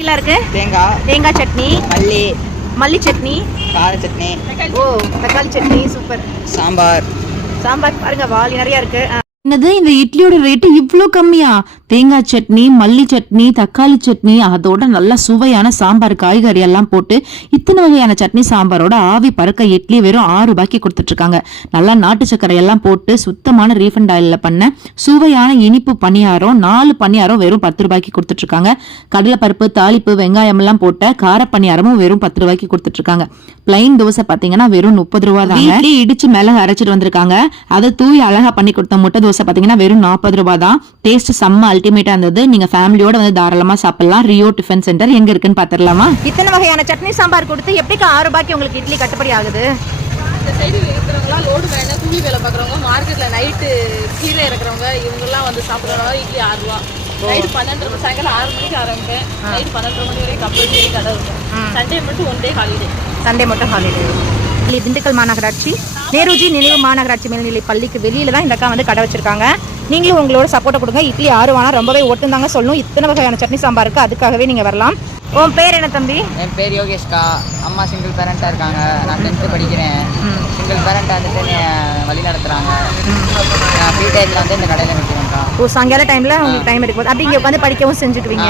இருக்கு தேங்காய் சட்னி, மல்லி சட்னி, கார சட்னி, தக்காளி சட்னி, சூப்பர். சாம்பார் பாருங்க, வாளி நிறைய இருக்கு. என்னது இந்த இட்லியோட ரேட்டு இவ்வளோ கம்மியா? தேங்காய் சட்னி, மல்லி சட்னி, தக்காளி சட்னி, அதோட நல்ல சுவையான சாம்பார், காய்கறி எல்லாம் போட்டு இத்தனை வகையான சட்னி சாம்பாரோட ஆவி பறக்க இட்லி வெறும் 6 ரூபாய்க்கு கொடுத்துட்டு இருக்காங்க. நல்லா நாட்டு சக்கரை எல்லாம் போட்டு சுத்தமான ரீஃபண்ட் ஆயில்ல பண்ண சுவையான இனிப்பு பணியாரம், 4 பணியாரம் வெறும் 10 ரூபாய்க்கு கொடுத்துட்டு இருக்காங்க. கடலைப்பருப்பு, தாளிப்பு, வெங்காயம் எல்லாம் போட்ட கார பணியாரமும் வெறும் 10 ரூபாய்க்கு கொடுத்துட்டு இருக்காங்க. பிளைன் தோசை பாத்தீங்கன்னா வெறும் 30 ரூபா தான். இடிச்சு மிளகு அரைச்சிட்டு வந்திருக்காங்க. அதை தூய் அழகா பண்ணி கொடுத்த முட்டை தோசை பாத்தீங்கன்னா வெறும் 40 ரூபாய் தான். டேஸ்ட் செம்ம அல்டிமேட்டா இருந்தது. நீங்க ஃபேமிலியோட வந்து தாராளமா சாப்பிடலாம். ரியோ டிஃபன் சென்டர் எங்க இருக்குன்னு பாத்துடலாமா? இத்தனை வகையான சட்னி சாம்பார் கொடுத்து எப்படி 6 ரூபாய்க்கு உங்களுக்கு இட்லி கட்டுப்படி ஆகுது? இந்த சைடு இருக்கிறவங்களா லோடு வேணும், கூலி வேலை பார்க்குறவங்க, மார்க்கெட்டில் நைட்டு கீழே இருக்கிறவங்க, இவங்கெல்லாம் வந்து சாப்பிட்றவங்க இட்லி 6 ரூபா. நைட்டு 12 சாயங்காலம் 6 மணிக்கு ஆரம்பிப்பேன். நைட்டு 12 மணி வரைக்கும் கம்பல்சரி கடை இருக்கும். சண்டே மட்டும் 1 டே ஹாலிடே. சண்டே மட்டும் ஹாலிடே. திண்டுக்கல் மாநகராட்சி நேருஜி நினைவு மாநகராட்சி மேல்நிலை பள்ளிக்கு வெளியில தான் இந்த அக்கா வந்து கடை வச்சிருக்காங்க. நீங்களும் உங்களோட சப்போர்ட்டை கொடுங்க. இட்லி 6 ரூபானா ரொம்பவே ஒட்டுந்தாங்க சொல்லணும். இத்தனை வகையான சட்னி சாம்பாருக்கு அதுக்காகவே நீங்க வரலாம். உன் பேர் என்ன தம்பி? என் பேர் யோகேஷ்கா. அம்மா சிங்கிள் பேரண்டாக இருக்காங்க. நான் 10th படிக்கிறேன். சிங்கிள் பேரண்டாக வந்துட்டு வழி நடத்துகிறாங்க. நான் ஃப்ரீ டைமில் வந்து இந்த கடையில் நிற்கிறேன்க்கா. சாயங்கால டைமில் உங்களுக்கு டைம் இருக்கும் அப்படி இங்கே உட்காந்து படிக்கவும் செஞ்சுக்குவீங்க.